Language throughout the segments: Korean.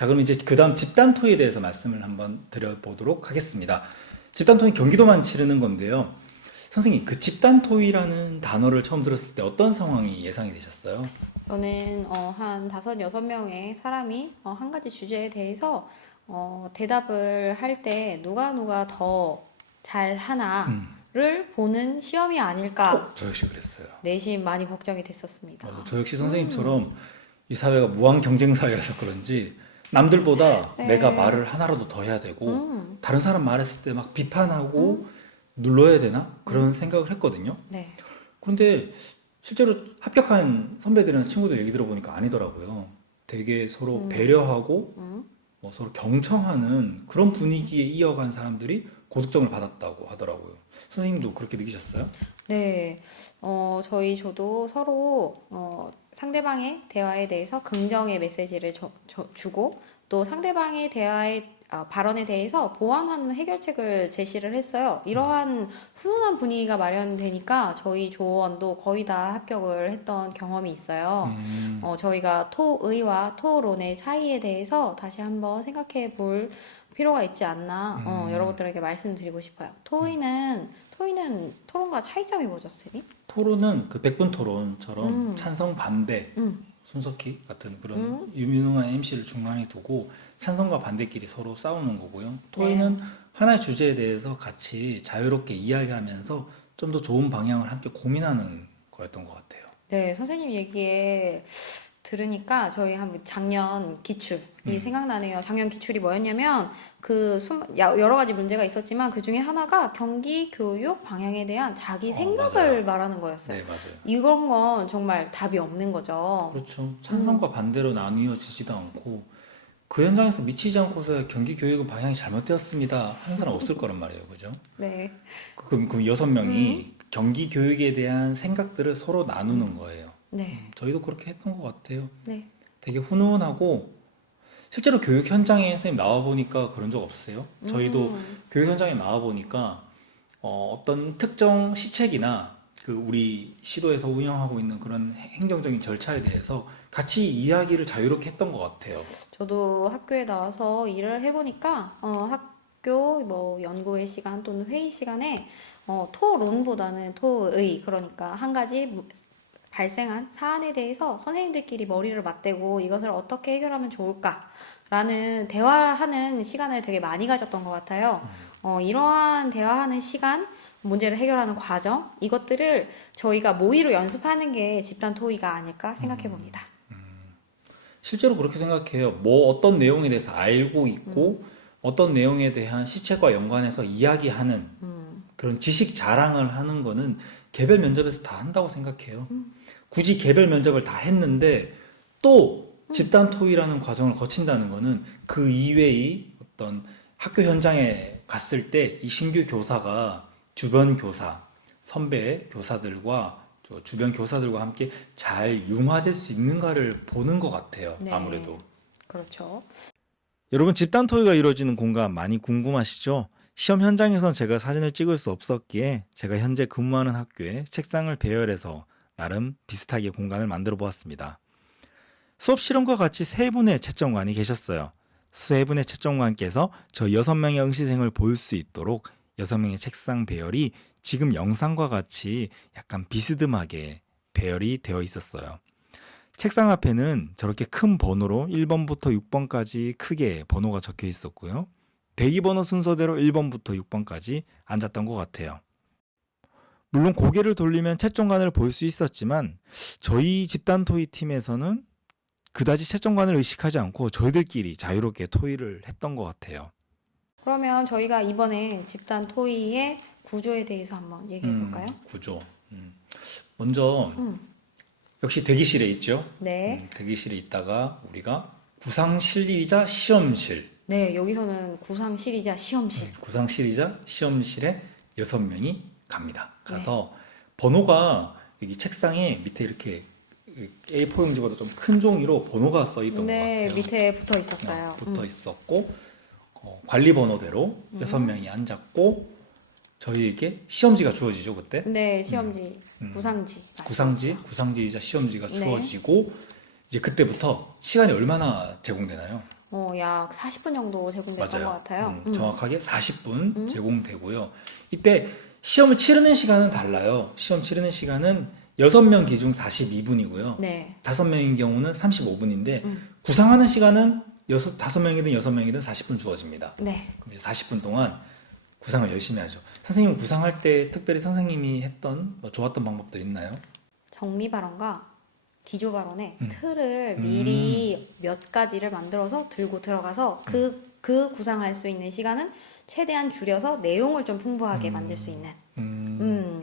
자, 그럼 이제 그 다음 집단 토의에 대해서 말씀을 한번 드려보도록 하겠습니다. 집단 토의는 경기도만 치르는 건데요. 선생님, 그 집단 토의라는 단어를 처음 들었을 때 어떤 상황이 예상이 되셨어요? 저는 한 다섯, 여섯 명의 사람이 한 가지 주제에 대해서 대답을 할 때 누가 더 잘하나를 보는 시험이 아닐까. 저 역시 그랬어요. 내심 많이 걱정이 됐었습니다. 저 역시 선생님처럼 이 사회가 무한 경쟁 사회라서 그런지 남들보다 네. 내가 말을 하나라도 더 해야 되고 다른 사람 말했을 때 막 비판하고 눌러야 되나? 그런 생각을 했거든요. 네. 그런데 실제로 합격한 선배들이나 친구들 얘기 들어보니까 아니더라고요. 되게 서로 배려하고 뭐 서로 경청하는 그런 분위기에 이어간 사람들이 고득점을 받았다고 하더라고요. 선생님도 그렇게 느끼셨어요? 네, 저도 서로 상대방의 대화에 대해서 긍정의 메시지를 주고 또 상대방의 발언에 대해서 보완하는 해결책을 제시를 했어요. 이러한 훈훈한 분위기가 마련되니까 저희 조원도 거의 다 합격을 했던 경험이 있어요. 저희가 토의와 토론의 차이에 대해서 다시 한번 생각해 볼 필요가 있지 않나 여러분들에게 말씀드리고 싶어요. 토의는 토론과 차이점이 뭐죠, 선생님? 토론은 그 백분 토론처럼 찬성 반대 음. 손석희 같은 그런 유명한 MC를 중간에 두고 찬성과 반대끼리 서로 싸우는 거고요. 토의는 하나의 주제에 대해서 같이 자유롭게 이야기하면서 좀 더 좋은 방향을 함께 고민하는 거였던 것 같아요. 네, 선생님 얘기에 들으니까 저희 한 작년 기출이 생각나네요. 작년 기출이 뭐였냐면 여러 가지 문제가 있었지만 그 중에 하나가 경기 교육 방향에 대한 자기 생각을 맞아요. 말하는 거였어요. 네, 맞아요. 이런 건 정말 답이 없는 거죠. 그렇죠. 찬성과 반대로 나뉘어지지도 않고 그 현장에서 미치지 않고서 경기 교육은 방향이 잘못되었습니다 하는 사람 없을 거란 말이에요. 그죠? 네. 그 여섯 명이 경기 교육에 대한 생각들을 서로 나누는 거예요. 네. 저희도 그렇게 했던 것 같아요. 네. 되게 훈훈하고 실제로 교육 현장에 선생님 나와 보니까 그런 적 없으세요? 저희도 교육 현장에 나와 보니까 어떤 특정 시책이나 그 우리 시도에서 운영하고 있는 그런 행정적인 절차에 대해서 같이 이야기를 자유롭게 했던 것 같아요. 저도 학교에 나와서 일을 해보니까 학교 뭐 연구회 시간 또는 회의 시간에 토론보다는 토의 그러니까 한 가지 발생한 사안에 대해서 선생님들끼리 머리를 맞대고 이것을 어떻게 해결하면 좋을까라는 대화하는 시간을 되게 많이 가졌던 것 같아요. 이러한 대화하는 시간, 문제를 해결하는 과정, 이것들을 저희가 모의로 연습하는 게 집단 토의가 아닐까 생각해 봅니다. 실제로 그렇게 생각해요. 뭐 어떤 내용에 대해서 알고 있고 어떤 내용에 대한 시책과 연관해서 이야기하는 그런 지식 자랑을 하는 거는 개별 면접에서 다 한다고 생각해요. 굳이 개별 면접을 다 했는데 또 집단 토의라는 과정을 거친다는 거는 그 이외의 어떤 학교 현장에 갔을 때 이 신규 교사가 주변 교사, 선배 교사들과 주변 교사들과 함께 잘 융화될 수 있는가를 보는 것 같아요. 네. 아무래도. 그렇죠. 여러분 집단 토의가 이루어지는 공간 많이 궁금하시죠? 시험 현장에선 제가 사진을 찍을 수 없었기에 제가 현재 근무하는 학교에 책상을 배열해서 나름 비슷하게 공간을 만들어 보았습니다. 수업 실험과 같이 세 분의 채점관이 계셨어요. 세 분의 채점관께서 저 6명의 응시생을 볼 수 있도록 6명의 책상 배열이 지금 영상과 같이 약간 비스듬하게 배열이 되어 있었어요. 책상 앞에는 저렇게 큰 번호로 1번부터 6번까지 크게 번호가 적혀 있었고요. 대기번호 순서대로 1번부터 6번까지 앉았던 것 같아요. 물론 고개를 돌리면 채점관을 볼 수 있었지만 저희 집단 토의 팀에서는 그다지 채점관을 의식하지 않고 저희들끼리 자유롭게 토의를 했던 것 같아요. 그러면 저희가 이번에 집단 토의의 구조에 대해서 한번 얘기해 볼까요? 구조. 먼저 역시 대기실에 있죠. 네. 대기실에 있다가 우리가 구상실이자 시험실. 네, 여기서는 구상실이자 시험실. 구상실이자 시험실에 6명이 갑니다. 가서 번호가 여기 책상에 밑에 이렇게 A4 용지보다 좀 큰 종이로 번호가 써 있던 것 네, 같아요. 밑에 붙어 있었어요. 붙어 있었고 관리 번호대로 6명이 앉았고 저희에게 시험지가 주어지죠 그때. 네, 시험지, 구상지. 구상지이자 시험지가 네. 주어지고 이제 그때부터 시간이 얼마나 제공되나요? 약 40분 정도 제공됐던 것 같아요. 정확하게 40분 제공되고요. 이때 시험을 치르는 시간은 달라요. 시험 치르는 시간은 6명 기준 42분이고요. 네. 5명인 경우는 35분인데 구상하는 시간은 5명이든 6명이든 40분 주어집니다. 네. 그럼 이제 40분 동안 구상을 열심히 하죠. 선생님은 구상할 때 특별히 선생님이 했던 뭐 좋았던 방법도 있나요? 정리 발언과 기조 발언의 음. 틀을 미리 몇 가지를 만들어서 들고 들어가서 그 구상할 수 있는 시간은 최대한 줄여서 내용을 좀 풍부하게 만들 수 있는.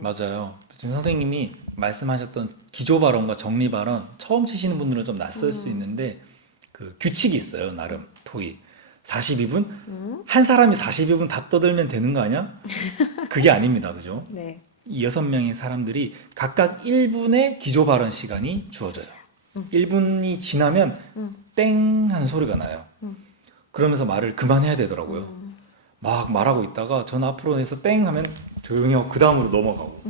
맞아요. 지금 선생님이 말씀하셨던 기조 발언과 정리 발언 처음 치시는 분들은 좀 낯설 수 있는데 그 규칙이 있어요. 나름 토익 42분 한 사람이 42분 다 떠들면 되는 거 아니야? 그게 아닙니다. 그죠? 네. 이 6명의 사람들이 각각 1분의 기조 발언 시간이 주어져요. 1분이 지나면 땡 하는 소리가 나요. 그러면서 말을 그만해야 되더라고요. 막 말하고 있다가 전 앞으로 해서 땡 하면 조용히 하고 그 다음으로 넘어가고.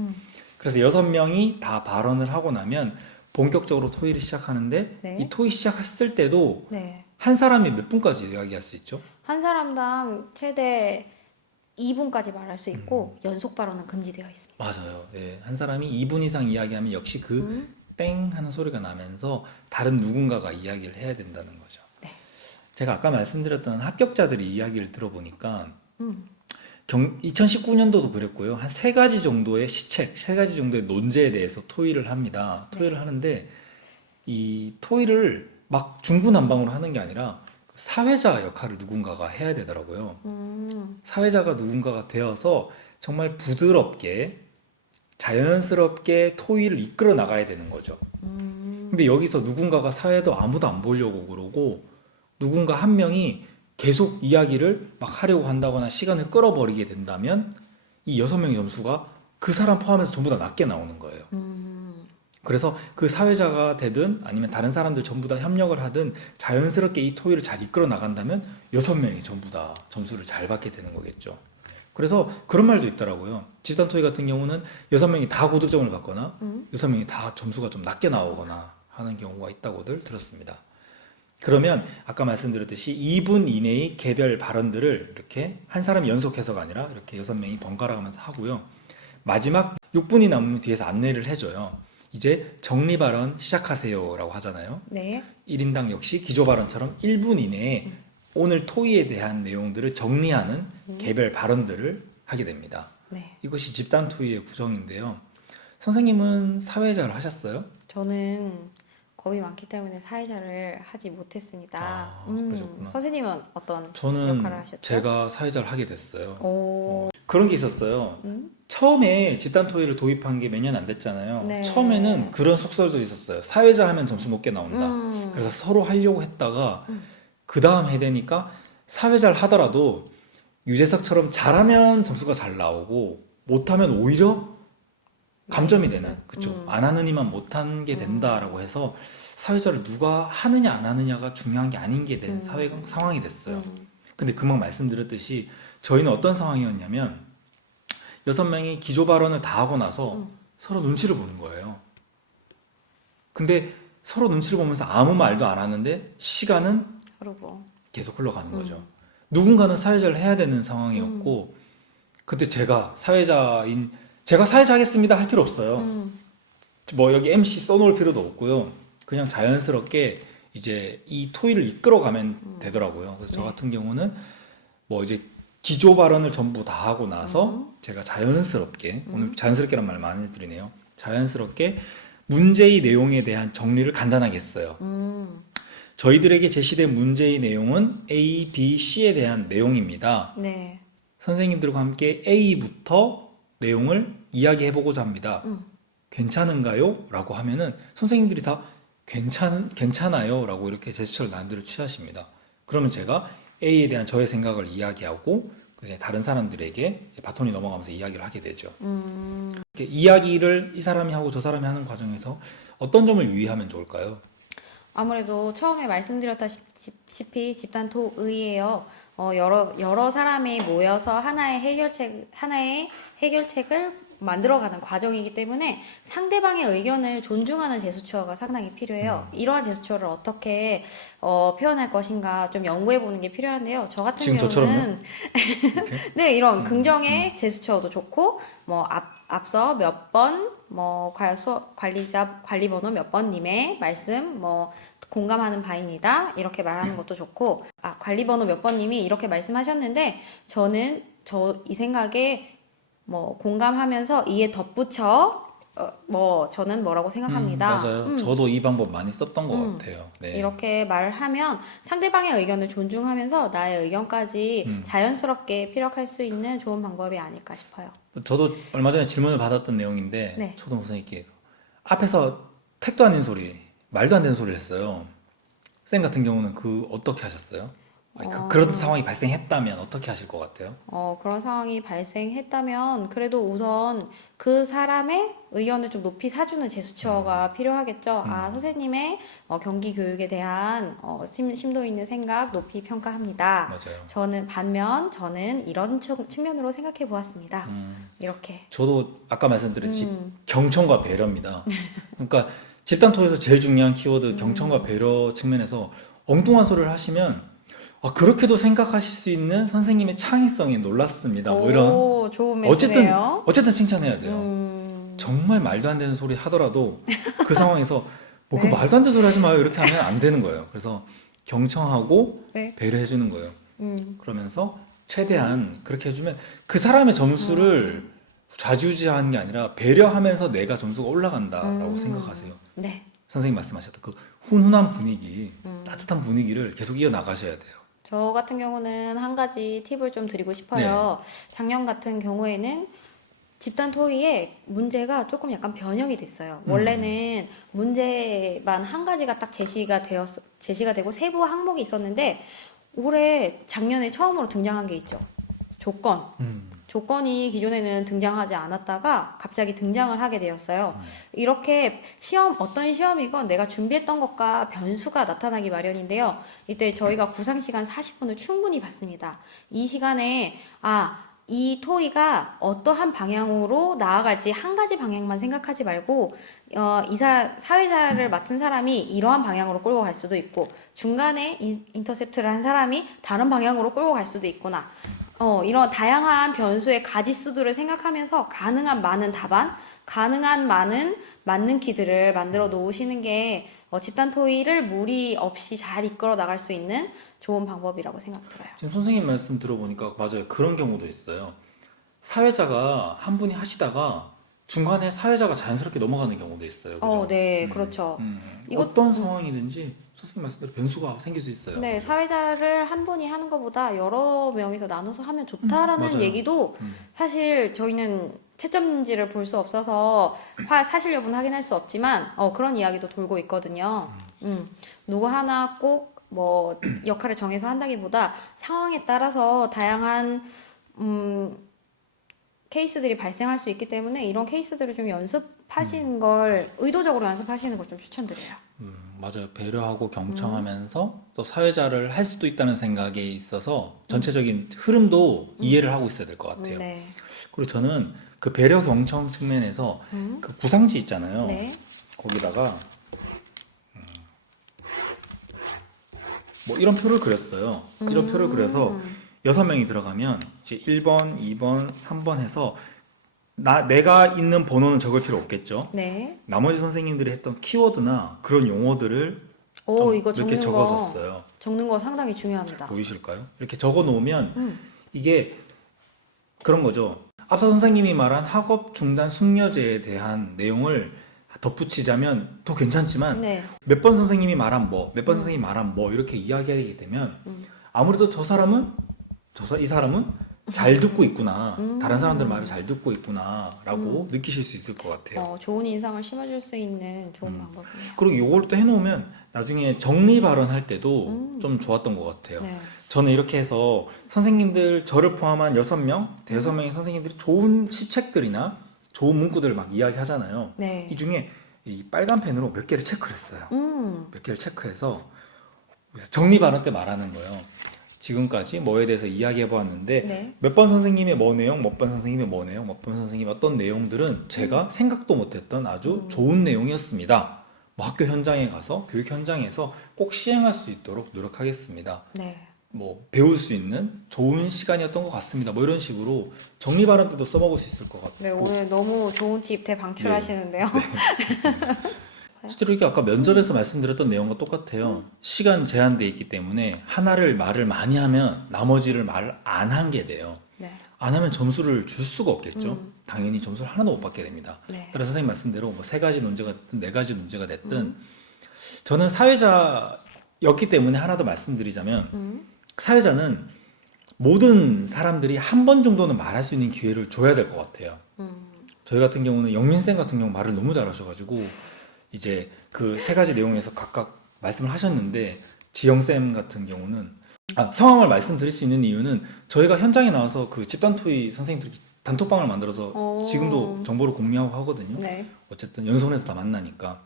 그래서 6명이 다 발언을 하고 나면 본격적으로 토의를 시작하는데 네. 이 토의 시작했을 때도 네. 한 사람이 몇 분까지 이야기할 수 있죠? 한 사람당 최대 2분까지 말할 수 있고 연속 발언은 금지되어 있습니다. 맞아요. 예, 한 사람이 2분 이상 이야기하면 역시 그 땡 하는 소리가 나면서 다른 누군가가 이야기를 해야 된다는 거죠. 네. 제가 아까 말씀드렸던 합격자들이 이야기를 들어보니까 2019년도도 그랬고요. 한 3가지 정도의 시책, 3가지 정도의 논제에 대해서 토의를 합니다. 토의를 하는데 이 토의를 막 중구난방으로 하는 게 아니라 사회자 역할을 누군가가 해야 되더라고요. 사회자가 누군가가 되어서 정말 부드럽게 자연스럽게 토의를 이끌어 나가야 되는 거죠. 근데 여기서 누군가가 사회도 아무도 안 보려고 그러고 누군가 한 명이 계속 이야기를 막 하려고 한다거나 시간을 끌어버리게 된다면 이 6명의 점수가 그 사람 포함해서 전부 다 낮게 나오는 거예요. 그래서 그 사회자가 되든 아니면 다른 사람들 전부 다 협력을 하든 자연스럽게 이 토의를 잘 이끌어 나간다면 6명이 전부 다 점수를 잘 받게 되는 거겠죠. 그래서 그런 말도 있더라고요. 집단 토의 같은 경우는 6명이 다 고득점을 받거나 6명이 다 점수가 좀 낮게 나오거나 하는 경우가 있다고들 들었습니다. 그러면 아까 말씀드렸듯이 2분 이내의 개별 발언들을 이렇게 한 사람이 연속해서가 아니라 이렇게 6명이 번갈아 가면서 하고요. 마지막 6분이 남으면 뒤에서 안내를 해줘요. 이제 정리 발언 시작하세요 라고 하잖아요. 네. 1인당 역시 기조 발언처럼 1분 이내에 오늘 토의에 대한 내용들을 정리하는 개별 발언들을 하게 됩니다. 네. 이것이 집단 토의의 구성인데요. 선생님은 사회자를 하셨어요? 저는 겁이 많기 때문에 사회자를 하지 못했습니다. 그러셨구나. 선생님은 어떤 저는 역할을 하셨죠? 제가 사회자를 하게 됐어요. 오. 그런 게 있었어요. 처음에 집단 토의를 도입한 게 몇 년 안 됐잖아요. 네. 처음에는 그런 속설도 있었어요. 사회자 하면 점수 높게 나온다. 음. 그래서 서로 하려고 했다가 그 다음 해 되니까 사회자를 하더라도 유재석처럼 잘하면 점수가 잘 나오고 못하면 오히려 감점이 되는, 그쵸? 안 하는 이만 못한 게 된다라고 해서 사회자를 누가 하느냐 안 하느냐가 중요한 게 아닌 게 된 상황이 됐어요. 근데 금방 말씀드렸듯이 저희는 어떤 상황이었냐면 6명이 기조 발언을 다 하고 나서 서로 눈치를 보는 거예요. 근데 서로 눈치를 보면서 아무 말도 안 하는데 시간은 그러고. 계속 흘러가는 거죠. 누군가는 사회자를 해야 되는 상황이었고 그때 제가 사회자 하겠습니다 할 필요 없어요. 뭐 여기 MC 써놓을 필요도 없고요. 그냥 자연스럽게 이제 이 토의를 이끌어가면 되더라고요. 그래서 저 같은 경우는 뭐 이제 기조 발언을 전부 다 하고 나서 제가 자연스럽게 오늘 자연스럽게란 말 많이 드리네요. 자연스럽게 문제의 내용에 대한 정리를 간단하게 했어요. 저희들에게 제시된 문제의 내용은 A, B, C에 대한 내용입니다. 네. 선생님들과 함께 A부터 내용을 이야기해보고자 합니다. 괜찮은가요? 라고 하면은 선생님들이 다 괜찮아요 라고 이렇게 제스처를 난드를 취하십니다. 그러면 제가 A에 대한 저의 생각을 이야기하고 그냥 다른 사람들에게 이제 바톤이 넘어가면서 이야기를 하게 되죠. 이렇게 이야기를 이 사람이 하고 저 사람이 하는 과정에서 어떤 점을 유의하면 좋을까요? 아무래도 처음에 말씀드렸다시피 집단 토의예요. 여러 사람이 모여서 하나의 해결책을 만들어가는 과정이기 때문에 상대방의 의견을 존중하는 제스처가 상당히 필요해요. 이러한 제스처를 어떻게 표현할 것인가 좀 연구해 보는 게 필요한데요. 저 같은 지금 경우는 이렇게? 네, 이런 긍정의 제스처도 좋고, 뭐, 앞서 몇 번, 뭐, 관리 번호 몇 번님의 말씀, 뭐, 공감하는 바입니다. 이렇게 말하는 것도 좋고, 관리 번호 몇 번님이 이렇게 말씀하셨는데, 저는 이 생각에 뭐, 공감하면서 이에 덧붙여, 저는 뭐라고 생각합니다. 맞아요. 저도 이 방법 많이 썼던 것 같아요. 네. 이렇게 말을 하면 상대방의 의견을 존중하면서 나의 의견까지 자연스럽게 피력할 수 있는 좋은 방법이 아닐까 싶어요. 저도 얼마 전에 질문을 받았던 내용인데 네. 초등 선생님께서 앞에서 택도 아닌 소리, 말도 안 되는 소리를 했어요. 쌤 같은 경우는 어떻게 하셨어요? 그런 상황이 발생했다면 어떻게 하실 것 같아요? 그런 상황이 발생했다면 그래도 우선 그 사람의 의견을 좀 높이 사주는 제스처가 필요하겠죠. 선생님의 경기 교육에 대한 심도 있는 생각 높이 평가합니다. 맞아요. 저는 이런 측면으로 생각해 보았습니다. 이렇게. 저도 아까 말씀드렸듯이 경청과 배려입니다. 그러니까 집단 토에서 제일 중요한 키워드 경청과 배려 측면에서 엉뚱한 소리를 하시면 그렇게도 생각하실 수 있는 선생님의 창의성에 놀랐습니다. 뭐 이런 좋은 멘트네요. 어쨌든 칭찬해야 돼요. 정말 말도 안 되는 소리 하더라도 그 상황에서 그 네. 말도 안 되는 소리 하지 마요. 이렇게 하면 안 되는 거예요. 그래서 경청하고 네. 배려해 주는 거예요. 그러면서 최대한 그렇게 해주면 그 사람의 점수를 좌지우지하는 게 아니라 배려하면서 내가 점수가 올라간다라고 생각하세요. 네. 선생님 말씀하셨던 그 훈훈한 분위기, 따뜻한 분위기를 계속 이어나가셔야 돼요. 저 같은 경우는 한 가지 팁을 좀 드리고 싶어요. 작년 같은 경우에는 집단 토의에 문제가 조금 약간 변형이 됐어요. 원래는 문제만 한 가지가 딱 제시가 되고 세부 항목이 있었는데 작년에 처음으로 등장한 게 있죠. 조건. 조건이 기존에는 등장하지 않았다가 갑자기 등장을 하게 되었어요. 이렇게 어떤 시험이건 내가 준비했던 것과 변수가 나타나기 마련인데요. 이때 저희가 구상 시간 40분을 충분히 받습니다. 이 시간에 이 토의가 어떠한 방향으로 나아갈지 한 가지 방향만 생각하지 말고 사회자를 맡은 사람이 이러한 방향으로 끌고 갈 수도 있고 중간에 인터셉트를 한 사람이 다른 방향으로 끌고 갈 수도 있구나. 이런 다양한 변수의 가지수들을 생각하면서 가능한 많은 답안, 가능한 많은 맞는 키들을 만들어 놓으시는 게 집단 토의를 무리 없이 잘 이끌어 나갈 수 있는 좋은 방법이라고 생각 들어요. 지금 선생님 말씀 들어보니까 맞아요. 그런 경우도 있어요. 사회자가 한 분이 하시다가 중간에 사회자가 자연스럽게 넘어가는 경우도 있어요. 그죠? 네, 그렇죠. 어떤 상황이든지 선생님 말씀대로 변수가 생길 수 있어요. 네, 사회자를 한 분이 하는 것보다 여러 명이서 나눠서 하면 좋다라는 맞아요. 얘기도 사실 저희는 채점지를 볼 수 없어서 사실 여부는 확인할 수 없지만 그런 이야기도 돌고 있거든요. 누구 하나 꼭 역할을 정해서 한다기보다 상황에 따라서 다양한 케이스들이 발생할 수 있기 때문에 이런 케이스들을 좀 연습하시는 걸 의도적으로 연습하시는 걸 좀 추천드려요. 맞아요. 배려하고 경청하면서 또 사회자를 할 수도 있다는 생각에 있어서 전체적인 흐름도 이해를 하고 있어야 될 것 같아요. 네. 그리고 저는 그 배려 경청 측면에서 그 구상지 있잖아요. 네. 거기다가 이런 표를 그렸어요. 이런 표를 그려서 6명이 들어가면 이제 1번, 2번, 3번 해서 내가 있는 번호는 적을 필요 없겠죠. 네. 나머지 선생님들이 했던 키워드나 그런 용어들을 좀 이거 몇 개 적어줬어요. 적는 거 상당히 중요합니다. 보이실까요? 이렇게 적어 놓으면 이게 그런 거죠. 앞서 선생님이 말한 학업 중단 숙려제에 대한 내용을 덧붙이자면 더 괜찮지만 네. 몇 번 선생님이 말한 몇 번 선생님이 말한 이렇게 이야기하게 되면 아무래도 이 사람은 잘 듣고 있구나. 다른 사람들 말을 잘 듣고 있구나. 라고 느끼실 수 있을 것 같아요. 좋은 인상을 심어줄 수 있는 좋은 방법이네요. 그리고 이걸 또 해놓으면 나중에 정리 발언할 때도 좀 좋았던 것 같아요. 네. 저는 이렇게 해서 선생님들, 저를 포함한 6명, 대여섯 명의 선생님들이 좋은 시책들이나 좋은 문구들을 막 이야기하잖아요. 네. 이 중에 이 빨간 펜으로 몇 개를 체크를 했어요. 음. 몇 개를 체크해서 정리 발언 때 말하는 거예요. 지금까지 뭐에 대해서 이야기해 보았는데 네. 몇 번 선생님의 뭐 내용, 몇 번 선생님의 뭐 내용, 몇 번 선생님의 어떤 내용들은 제가 생각도 못했던 아주 좋은 내용이었습니다. 뭐 학교 현장에 가서 교육 현장에서 꼭 시행할 수 있도록 노력하겠습니다. 네. 뭐 배울 수 있는 좋은 시간이었던 것 같습니다. 뭐 이런 식으로 정리 발언 때도 써먹을 수 있을 것 같고. 네, 오늘 너무 좋은 팁 대방출하시는데요. 실제로 이게 아까 면접에서 말씀드렸던 내용과 똑같아요. 시간 제한돼 있기 때문에 하나를 말을 많이 하면 나머지를 말 안 한 게 돼요. 네. 안 하면 점수를 줄 수가 없겠죠. 당연히 점수를 하나도 못 받게 됩니다. 네. 따라서 선생님 말씀대로 뭐 3가지 논제가 됐든 4가지 논제가 됐든 저는 사회자였기 때문에 하나 더 말씀드리자면 사회자는 모든 사람들이 한 번 정도는 말할 수 있는 기회를 줘야 될 것 같아요. 저희 같은 경우는 영민쌤 같은 경우 말을 너무 잘하셔가지고 이제 그 3가지 내용에서 각각 말씀을 하셨는데 지영쌤 같은 경우는 성함을 말씀드릴 수 있는 이유는 저희가 현장에 나와서 그 집단토의 선생님들이 단톡방을 만들어서 오. 지금도 정보를 공유하고 하거든요. 네. 어쨌든 연수원에서 다 만나니까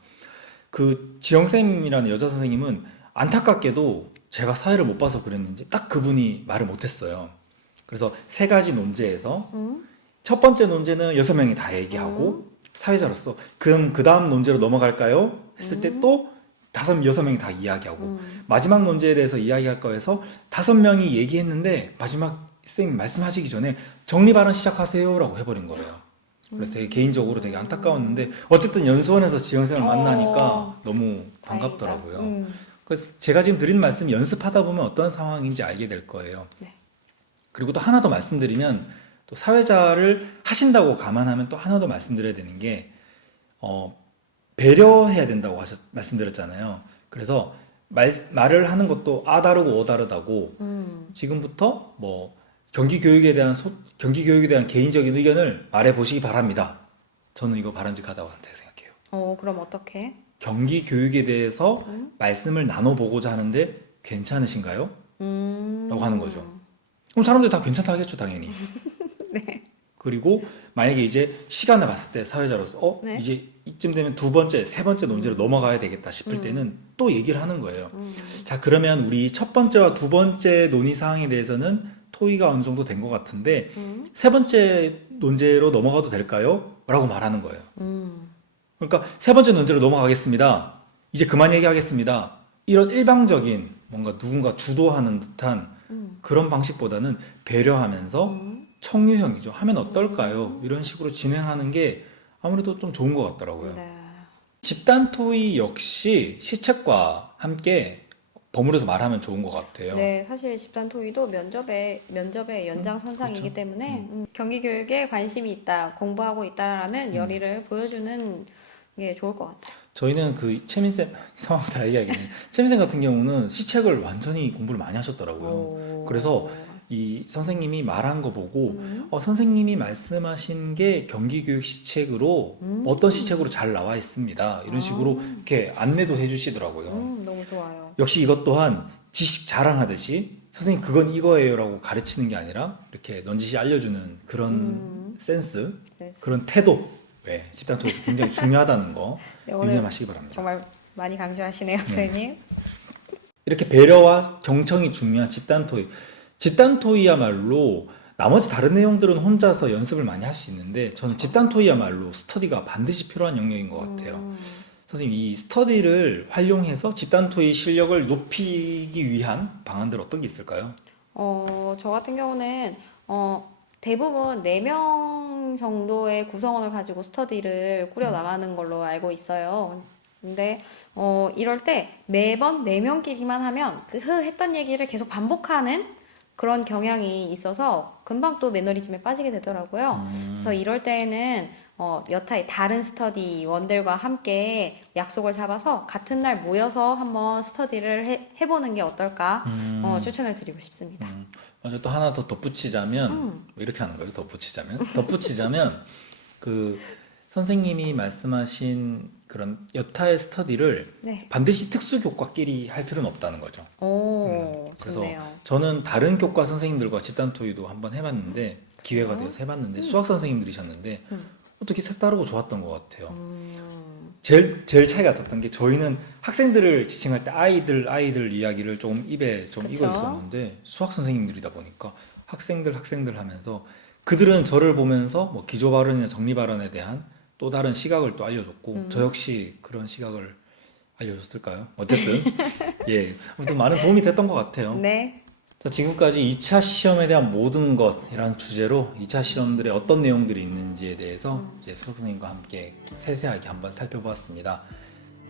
그 지영쌤이라는 여자 선생님은 안타깝게도 제가 사회를 못 봐서 그랬는지 딱 그분이 말을 못했어요. 그래서 3가지 논제에서 첫 번째 논제는 6명이 다 얘기하고 사회자로서 그럼 그 다음 논제로 넘어갈까요? 했을 때 또 6명이 다 이야기하고 마지막 논제에 대해서 이야기할 거에서 5명이 얘기했는데 마지막 선생님 말씀하시기 전에 정리 발언 시작하세요 라고 해버린 거예요. 그래서 되게 개인적으로 되게 안타까웠는데 어쨌든 연수원에서 지영쌤을 만나니까 너무 반갑더라고요. 다행이다. 그래서 제가 지금 드리는 말씀 연습하다 보면 어떤 상황인지 알게 될 거예요. 네. 그리고 또 하나 더 말씀드리면 또 사회자를 하신다고 감안하면 또 하나 더 말씀드려야 되는 게 배려해야 된다고 말씀드렸잖아요. 그래서 말을 하는 것도 아 다르고 어 다르다고 지금부터 뭐 경기 교육에 대한 개인적인 의견을 말해 보시기 바랍니다. 저는 이거 바람직하다고 생각해요. 그럼 어떻게? 경기 교육에 대해서 말씀을 나눠보고자 하는데 괜찮으신가요? 라고 하는 거죠. 그럼 사람들이 다 괜찮다 하겠죠, 당연히. 네. 그리고 만약에 이제 시간을 봤을 때 사회자로서 네. 이제 이쯤 되면 2번째, 3번째 논제로 넘어가야 되겠다 싶을 때는 또 얘기를 하는 거예요. 자, 그러면 우리 첫 번째와 2번째 논의 사항에 대해서는 토의가 어느 정도 된 것 같은데 3번째 논제로 넘어가도 될까요? 라고 말하는 거예요. 그러니까 3번째 논제로 넘어가겠습니다. 이제 그만 얘기하겠습니다. 이런 일방적인 뭔가 누군가 주도하는 듯한 그런 방식보다는 배려하면서 청유형이죠. 하면 어떨까요? 이런 식으로 진행하는 게 아무래도 좀 좋은 것 같더라고요. 네. 집단 토의 역시 시책과 함께 버무려서 말하면 좋은 것 같아요. 네, 사실 집단 토의도 면접의 연장선상이기 그렇죠. 때문에 경기 교육에 관심이 있다, 공부하고 있다라는 열의를 보여주는 게 좋을 것 같아요. 저희는 그 최민쌤 상황 다 얘기하겠네. 최민쌤 같은 경우는 시책을 완전히 공부를 많이 하셨더라고요. 그래서 이 선생님이 말한 거 보고 선생님이 말씀하신 게 경기교육 시책으로 어떤 시책으로 잘 나와 있습니다. 이런 식으로 이렇게 안내도 해주시더라고요. 너무 좋아요. 역시 이것 또한 지식 자랑하듯이 선생님 그건 이거예요라고 가르치는 게 아니라 이렇게 넌지시 알려주는 그런 센스, 그런 태도, 집단 토의 굉장히 중요하다는 거 네, 오늘 유념하시기 바랍니다. 정말 많이 강조하시네요, 선생님. 이렇게 배려와 경청이 중요한 집단 토의. 집단 토의야말로 나머지 다른 내용들은 혼자서 연습을 많이 할 수 있는데 저는 집단 토의야말로 스터디가 반드시 필요한 영역인 것 같아요. 선생님 이 스터디를 활용해서 집단 토의 실력을 높이기 위한 방안들 어떤 게 있을까요? 저 같은 경우는 대부분 4명 정도의 구성원을 가지고 스터디를 꾸려 나가는 걸로 알고 있어요. 근데 이럴 때 매번 4명끼리만 하면 그 했던 얘기를 계속 반복하는 그런 경향이 있어서 금방 또 매너리즘에 빠지게 되더라고요. 그래서 이럴 때에는 여타의 다른 스터디원들과 함께 약속을 잡아서 같은 날 모여서 한번 스터디를 해보는 게 어떨까 추천을 드리고 싶습니다. 맞아, 또 하나 더 덧붙이자면 뭐 이렇게 하는 거예요. 덧붙이자면 그 선생님이 말씀하신 그런 여타의 스터디를 네. 반드시 특수 교과끼리 할 필요는 없다는 거죠. 그래서 좋네요. 저는 다른 교과 선생님들과 집단 토의도 한번 해봤는데 기회가 되어서 해봤는데 수학 선생님들이셨는데 어떻게 색다르고 좋았던 것 같아요. 제일 차이가 났던 게 저희는 학생들을 지칭할 때 아이들 이야기를 조금 입에 좀 그쵸. 익어 있었는데 수학 선생님들이다 보니까 학생들 하면서 그들은 저를 보면서 뭐 기조 발언이나 정리 발언에 대한 또 다른 시각을 또 알려줬고 저 역시 그런 시각을 알려줬을까요? 어쨌든 예, 아무튼 많은 도움이 됐던 것 같아요. 네. 자, 지금까지 2차 시험에 대한 모든 것이라는 주제로 2차 시험들에 어떤 내용들이 있는지에 대해서 이제 수석 선생님과 함께 세세하게 한번 살펴보았습니다.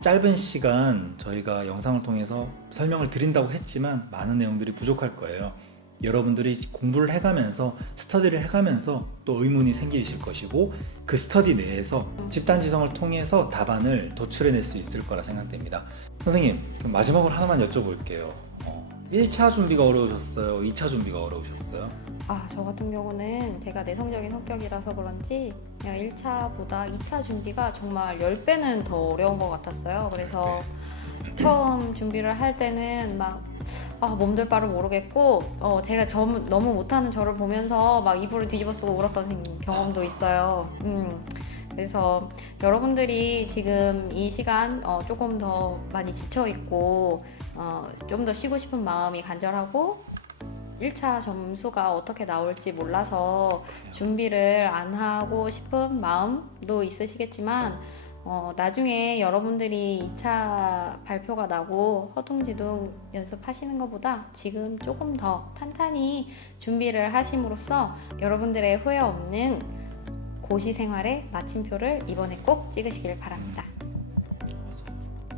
짧은 시간 저희가 영상을 통해서 설명을 드린다고 했지만 많은 내용들이 부족할 거예요. 여러분들이 공부를 해가면서 스터디를 해가면서 또 의문이 생기실 것이고 그 스터디 내에서 집단지성을 통해서 답안을 도출해낼 수 있을 거라 생각됩니다. 선생님, 그럼 마지막으로 하나만 여쭤볼게요. 1차 준비가 어려우셨어요? 2차 준비가 어려우셨어요? 저 같은 경우는 제가 내성적인 성격이라서 그런지 1차보다 2차 준비가 정말 10배는 더 어려운 것 같았어요. 그래서 처음 준비를 할 때는 막 몸둘 바를 모르겠고 제가 너무 못하는 저를 보면서 막 이불을 뒤집어 쓰고 울었던 경험도 있어요. 그래서 여러분들이 지금 이 시간 조금 더 많이 지쳐있고 좀 더 쉬고 싶은 마음이 간절하고 1차 점수가 어떻게 나올지 몰라서 준비를 안 하고 싶은 마음도 있으시겠지만 나중에 여러분들이 2차 발표가 나고 허둥지둥 연습하시는 것보다 지금 조금 더 탄탄히 준비를 하심으로써 여러분들의 후회 없는 고시 생활의 마침표를 이번에 꼭 찍으시길 바랍니다.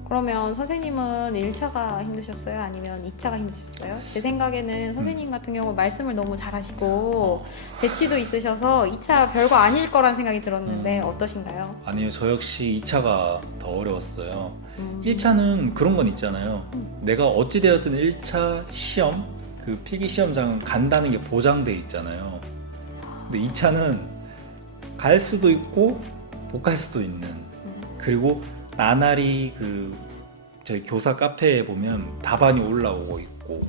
그러면 선생님은 1차가 힘드셨어요? 아니면 2차가 힘드셨어요? 제 생각에는 선생님 같은 경우 말씀을 너무 잘하시고 재치도 있으셔서 2차 별거 아닐 거란 생각이 들었는데 어떠신가요? 아니요, 저 역시 2차가 더 어려웠어요. 1차는 그런 건 있잖아요. 내가 어찌되었든 1차 시험, 그 필기 시험장은 간다는 게 보장돼 있잖아요. 근데 2차는 갈 수도 있고 못 갈 수도 있는, 그리고 나날이 저희 교사 카페에 보면 답안이 올라오고 있고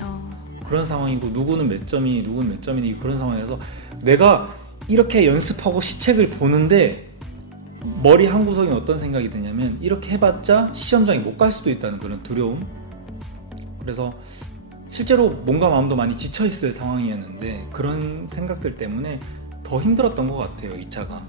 그런 상황이고 누구는 몇 점이 누구는 몇 점이니 그런 상황에서 내가 이렇게 연습하고 시책을 보는데 머리 한 구석에 어떤 생각이 드냐면 이렇게 해봤자 시험장에 못 갈 수도 있다는 그런 두려움. 그래서 실제로 몸과 마음도 많이 지쳐있을 상황이었는데 그런 생각들 때문에 더 힘들었던 것 같아요, 2차가.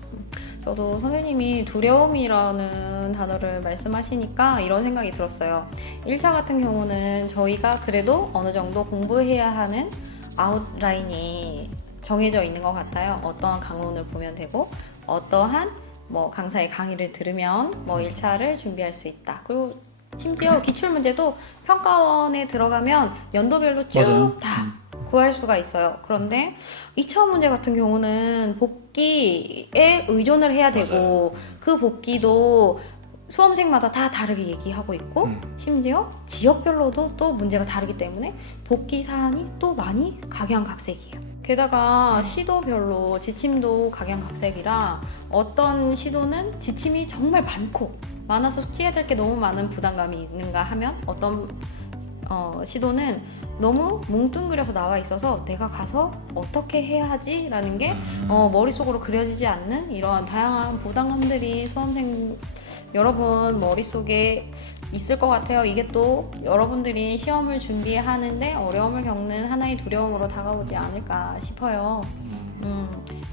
저도 선생님이 두려움이라는 단어를 말씀하시니까 이런 생각이 들었어요. 1차 같은 경우는 저희가 그래도 어느 정도 공부해야 하는 아웃라인이 정해져 있는 것 같아요. 어떠한 강론을 보면 되고 어떠한 강사의 강의를 들으면 1차를 준비할 수 있다. 그리고 심지어 기출문제도 평가원에 들어가면 연도별로 쭉 다 구할 수가 있어요. 그런데 2차 문제 같은 경우는 복기에 의존을 해야 되고 그 복기도 수험생마다 다 다르게 얘기하고 있고 심지어 지역별로도 또 문제가 다르기 때문에 복기 사안이 또 많이 각양각색이에요. 게다가 시도별로 지침도 각양각색이라 어떤 시도는 지침이 정말 많아서 숙지해야 될 게 너무 많은 부담감이 있는가 하면 어떤 시도는 너무 뭉뚱그려서 나와 있어서 내가 가서 어떻게 해야 하지? 라는 게 머릿속으로 그려지지 않는 이러한 다양한 부담감들이 수험생 여러분 머릿속에 있을 것 같아요. 이게 또 여러분들이 시험을 준비하는데 어려움을 겪는 하나의 두려움으로 다가오지 않을까 싶어요.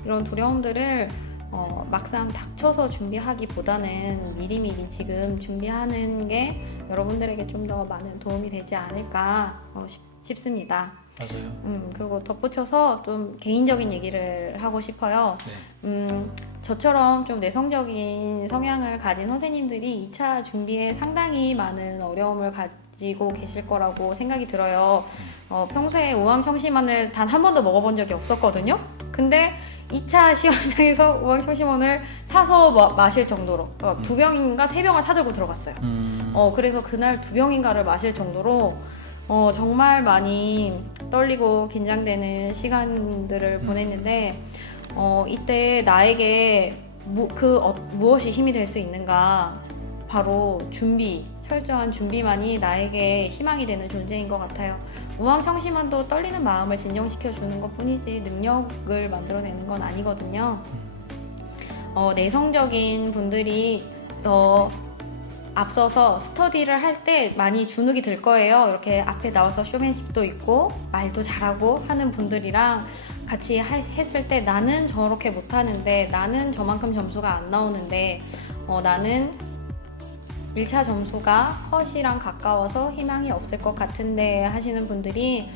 이런 두려움들을 막상 닥쳐서 준비하기보다는 미리미리 지금 준비하는 게 여러분들에게 좀 더 많은 도움이 되지 않을까 싶습니다. 맞아요. 그리고 덧붙여서 좀 개인적인 얘기를 하고 싶어요. 저처럼 좀 내성적인 성향을 가진 선생님들이 2차 준비에 상당히 많은 어려움을 가지고 계실 거라고 생각이 들어요. 평소에 우황청심환을 단 한 번도 먹어본 적이 없었거든요. 근데 2차 시험장에서 우황청심환을 사서 마실 정도로 2병인가 3병을 사들고 들어갔어요. 그래서 그날 2병인가를 마실 정도로 정말 많이 떨리고 긴장되는 시간들을 보냈는데 이때 나에게 무엇이 힘이 될 수 있는가, 바로 철저한 준비만이 나에게 희망이 되는 존재인 것 같아요. 우황청심환도 떨리는 마음을 진정시켜주는 것 뿐이지 능력을 만들어내는 건 아니거든요. 내성적인 분들이 더 앞서서 스터디를 할 때 많이 주눅이 들 거예요. 이렇게 앞에 나와서 쇼맨십도 있고 말도 잘하고 하는 분들이랑 같이 했을 때 나는 저렇게 못하는데, 나는 저만큼 점수가 안 나오는데, 나는 1차 점수가 컷이랑 가까워서 희망이 없을 것 같은데 하시는 분들이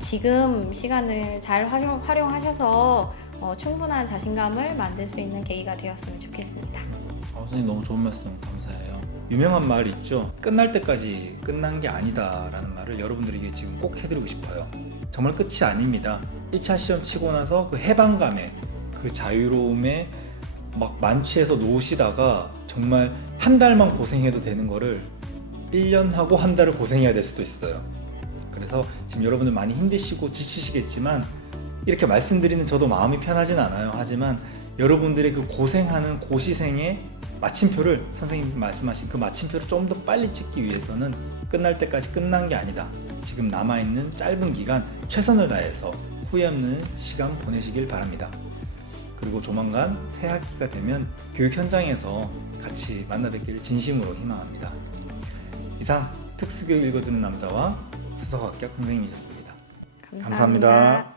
지금 시간을 잘 활용하셔서 충분한 자신감을 만들 수 있는 계기가 되었으면 좋겠습니다. 선생님 너무 좋은 말씀 감사해요. 유명한 말이 있죠. 끝날 때까지 끝난 게 아니다라는 말을 여러분들에게 지금 꼭 해드리고 싶어요. 정말 끝이 아닙니다. 1차 시험 치고 나서 그 해방감에, 그 자유로움에 막 만취해서 노시다가 정말 한 달만 고생해도 되는 거를 1년 하고 한 달을 고생해야 될 수도 있어요. 그래서 지금 여러분들 많이 힘드시고 지치시겠지만 이렇게 말씀드리는 저도 마음이 편하진 않아요. 하지만 여러분들의 그 고생하는 고시생의 마침표를, 선생님 말씀하신 그 마침표를 좀 더 빨리 찍기 위해서는 끝날 때까지 끝난 게 아니다. 지금 남아있는 짧은 기간 최선을 다해서 후회 없는 시간 보내시길 바랍니다. 그리고 조만간 새 학기가 되면 교육 현장에서 같이 만나 뵙기를 진심으로 희망합니다. 이상 특수교육 읽어주는 남자와 수석학격 선생님이셨습니다. 감사합니다.